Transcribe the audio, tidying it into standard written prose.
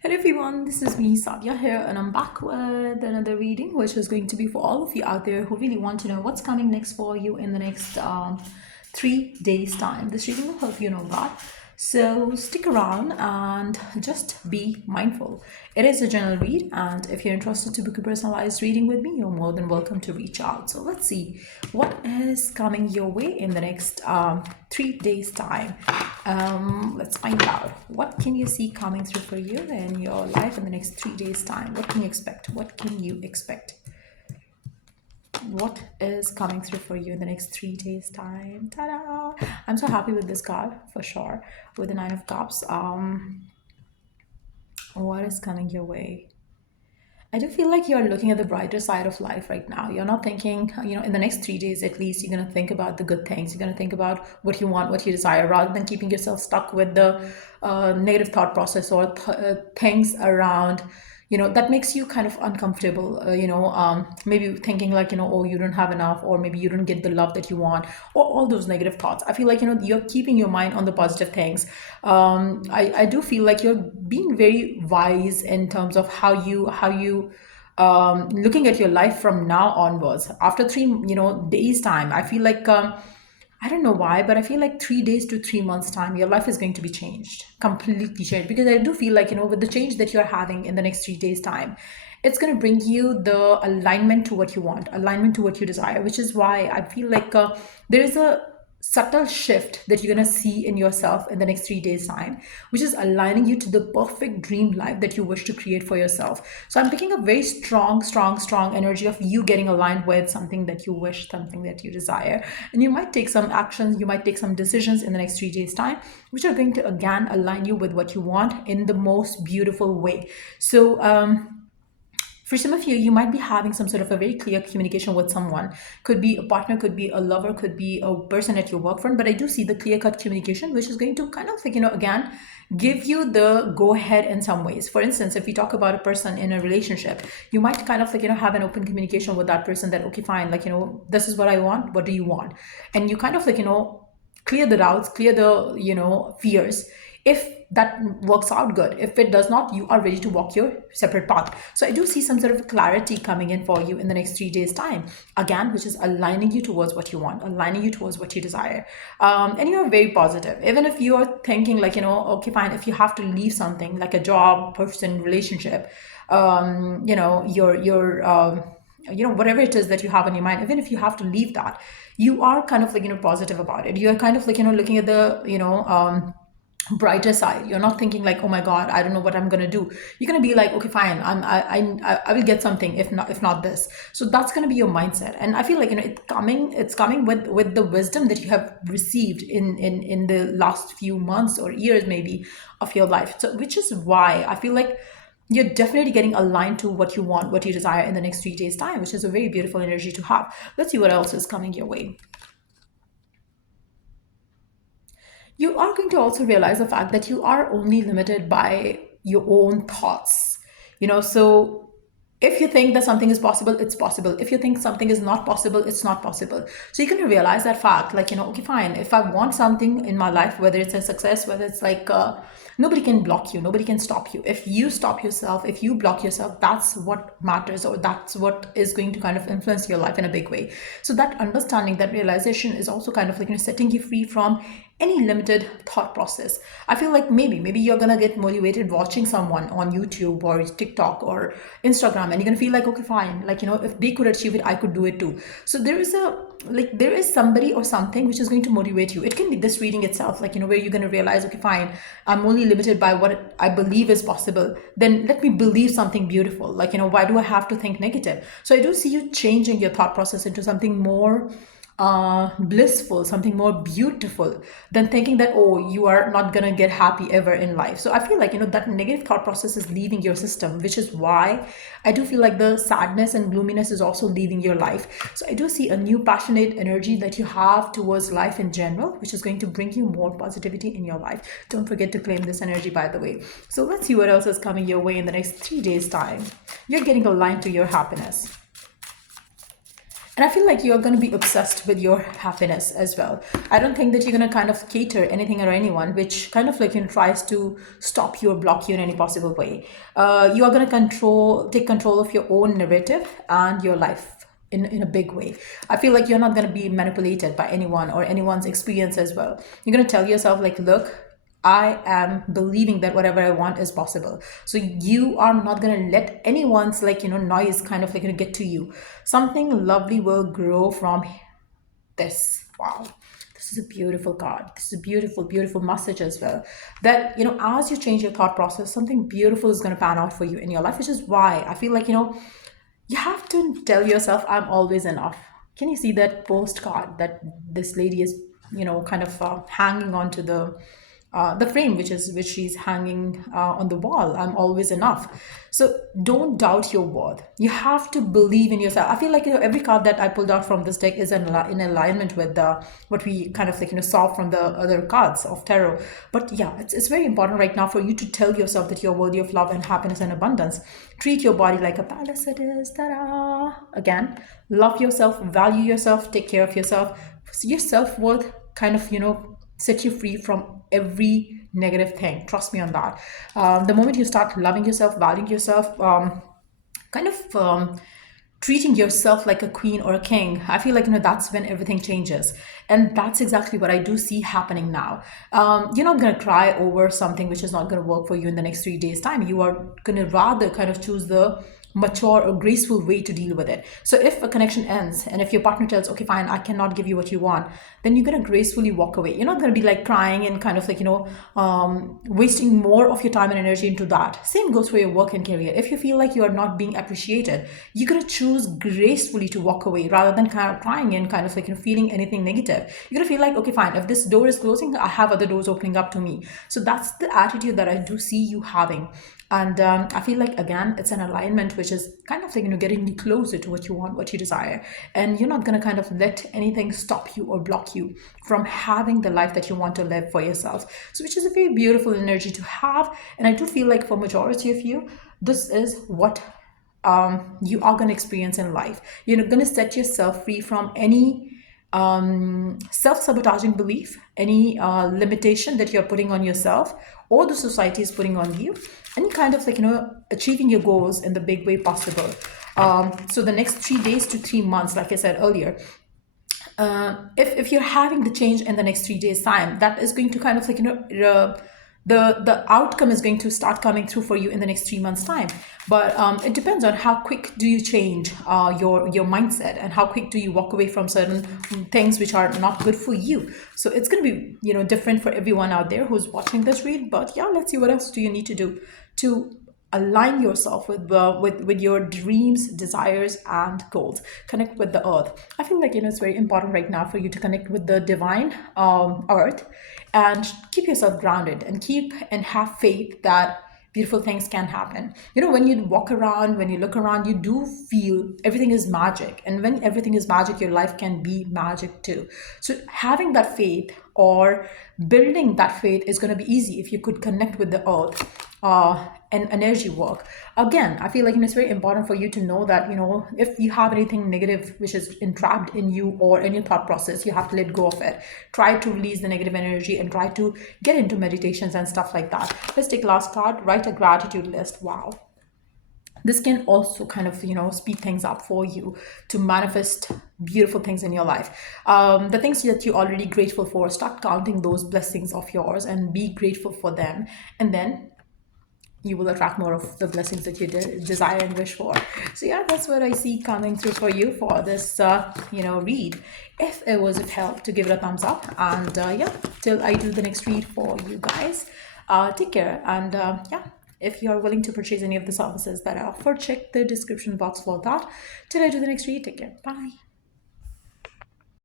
Hello everyone, this is me Sadia here, and I'm back with another reading, which is going to be for all of you out there who really want to know what's coming next for you in the next 3 days' time. This reading will help you know that. So stick around and just be mindful. It is a general read, and if you're interested to book a personalized reading with me, you're more than welcome to reach out. So let's see what is coming your way in the next 3 days' time. Let's find out what can you see coming through for you in your life in the next 3 days' time. What can you expect? What can you expect? What is coming through for you in the next 3 days' time? Ta-da! I'm so happy with this card for sure. With the Nine of Cups. What is coming your way? I do feel like you're looking at the brighter side of life right now. You're not thinking, in the next 3 days at least, you're going to think about the good things. You're going to think about what you want, what you desire, rather than keeping yourself stuck with the negative thought process or things around, that makes you kind of uncomfortable. Maybe thinking like, oh, you don't have enough, or maybe you don't get the love that you want, or all those negative thoughts. I feel like, you're keeping your mind on the positive things. I do feel like you're being very wise in terms of how you looking at your life from now onwards. After three, days time, I feel like I don't know why, but I feel like 3 days to 3 months time, your life is going to be changed, completely changed. Because I do feel like, with the change that you're having in the next 3 days time, it's going to bring you the alignment to what you want, alignment to what you desire, which is why I feel like there is a subtle shift that you're going to see in yourself in the next 3 days time, which is aligning you to the perfect dream life that you wish to create for yourself. So I'm picking up very strong energy of you getting aligned with something that you wish, something that you desire. And you might take some actions, you might take some decisions in the next 3 days time, which are going to again align you with what you want in the most beautiful way. So for some of you, you might be having some sort of a very clear communication with someone. Could be a partner, could be a lover, could be a person at your work front. But I do see the clear cut communication, which is going to kind of like, again, give you the go ahead in some ways. For instance, if we talk about a person in a relationship, you might kind of like, have an open communication with that person that, okay, fine, like, this is what I want. What do you want? And you kind of like, clear the doubts, clear the, fears. If that works out, good. If it does not, you are ready to walk your separate path. So I do see some sort of clarity coming in for you in the next 3 days time, again, which is aligning you towards what you want, aligning you towards what you desire. And you're very positive, even if you are thinking like, okay, fine, if you have to leave something like a job, person, relationship, whatever it is that you have in your mind, even if you have to leave that, you are kind of like, positive about it. You're kind of like, looking at the, brighter side. You're not thinking like, oh my god, I don't know what I'm gonna do. You're gonna be like, okay, fine, I will get something, if not this. So that's gonna be your mindset. And I feel like, it's coming with the wisdom that you have received in the last few months or years maybe of your life. So which is why I feel like you're definitely getting aligned to what you want, what you desire in the next 3 days time, which is a very beautiful energy to have. Let's see what else is coming your way. You are going to also realize the fact that you are only limited by your own thoughts. So if you think that something is possible, it's possible. If you think something is not possible, it's not possible. So you're going to realize that fact, like, okay, fine. If I want something in my life, whether it's a success, whether it's like, nobody can block you, nobody can stop you. If you stop yourself, if you block yourself, that's what matters, or that's what is going to kind of influence your life in a big way. So that understanding, that realization is also kind of like, setting you free from any limited thought process. I feel like maybe you're gonna get motivated watching someone on YouTube or TikTok or Instagram, and you're gonna feel like, okay, fine, like, if they could achieve it, I could do it too. So there is somebody or something which is going to motivate you. It can be this reading itself, like, where you're gonna realize, okay, fine, I'm only limited by what I believe is possible. Then let me believe something beautiful. Like, why do I have to think negative? So I do see you changing your thought process into something more blissful, something more beautiful than thinking that, oh, you are not gonna get happy ever in life. So I feel like, that negative thought process is leaving your system, which is why I do feel like the sadness and gloominess is also leaving your life. So I do see a new passionate energy that you have towards life in general, which is going to bring you more positivity in your life. Don't forget to claim this energy, by the way. So let's see what else is coming your way in the next 3 days time. You're getting aligned to your happiness. And I feel like you're going to be obsessed with your happiness as well. I don't think that you're going to kind of cater anything or anyone which kind of like, tries to stop you or block you in any possible way. You are going to take control of your own narrative and your life in a big way. I feel like you're not going to be manipulated by anyone or anyone's experience as well. You're going to tell yourself like, look, I am believing that whatever I want is possible. So you are not going to let anyone's like, noise kind of like get to you. Something lovely will grow from this. Wow. This is a beautiful card. This is a beautiful, beautiful message as well. That, as you change your thought process, something beautiful is going to pan out for you in your life, which is why I feel like, you have to tell yourself, I'm always enough. Can you see that postcard that this lady is, kind of hanging onto the frame, which she's hanging on the wall. I'm always enough. So don't doubt your worth. You have to believe in yourself. I feel like every card that I pulled out from this deck is in alignment with what we kind of like saw from the other cards of tarot. But yeah, it's very important right now for you to tell yourself that you're worthy of love and happiness and abundance. Treat your body like a palace it is. Ta-da! Again, love yourself, value yourself, take care of yourself. Your self-worth kind of set you free from every negative thing. Trust me on that. The moment you start loving yourself, valuing yourself, kind of treating yourself like a queen or a king, I feel like that's when everything changes. And that's exactly what I do see happening now. You're not going to cry over something which is not going to work for you in the next 3 days time. You are going to rather kind of choose the mature or graceful way to deal with it. So if a connection ends and if your partner tells, okay, fine, I cannot give you what you want, then you're going to gracefully walk away. You're not going to be like crying and kind of like, wasting more of your time and energy into that. Same goes for your work and career. If you feel like you are not being appreciated, you're going to choose gracefully to walk away rather than kind of crying and kind of like, feeling anything negative. You're going to feel like, okay, fine, if this door is closing, I have other doors opening up to me. So that's the attitude that I do see you having. And I feel like, again, it's an alignment which is kind of like, getting you closer to what you want, what you desire. And you're not going to kind of let anything stop you or block you from having the life that you want to live for yourself. So which is a very beautiful energy to have. And I do feel like for majority of you, this is what you are going to experience in life. You're going to set yourself free from any self-sabotaging belief, any limitation that you're putting on yourself or the society is putting on you, any kind of like achieving your goals in the big way possible. So the next 3 days to 3 months, like I said earlier, if you're having the change in the next 3 days time, that is going to kind of like the outcome is going to start coming through for you in the next 3 months time. But it depends on how quick do you change your mindset and how quick do you walk away from certain things which are not good for you. So it's going to be different for everyone out there who's watching this read. But yeah, let's see what else do you need to do to align yourself with your dreams, desires, and goals. Connect with the earth. I feel like it's very important right now for you to connect with the divine earth and keep yourself grounded and keep and have faith that beautiful things can happen. When you walk around, when you look around, you do feel everything is magic. And when everything is magic, your life can be magic too. So having that faith or building that faith is going to be easy if you could connect with the earth and energy work. Again, I feel like it's very important for you to know that, if you have anything negative which is entrapped in you or in your thought process, you have to let go of it. Try to release the negative energy and try to get into meditations and stuff like that. Let's take last card. Write a gratitude list. Wow. This can also kind of speed things up for you to manifest beautiful things in your life. The things that you're already grateful for, start counting those blessings of yours and be grateful for them, and then you will attract more of the blessings that you desire and wish for. So yeah, that's what I see coming through for you for this read. If it was of help, to give it a thumbs up, and yeah, till I do the next read for you guys, take care. And yeah, if you're willing to purchase any of the services that I offer, check the description box for that. Till I do the next read, take care. Bye.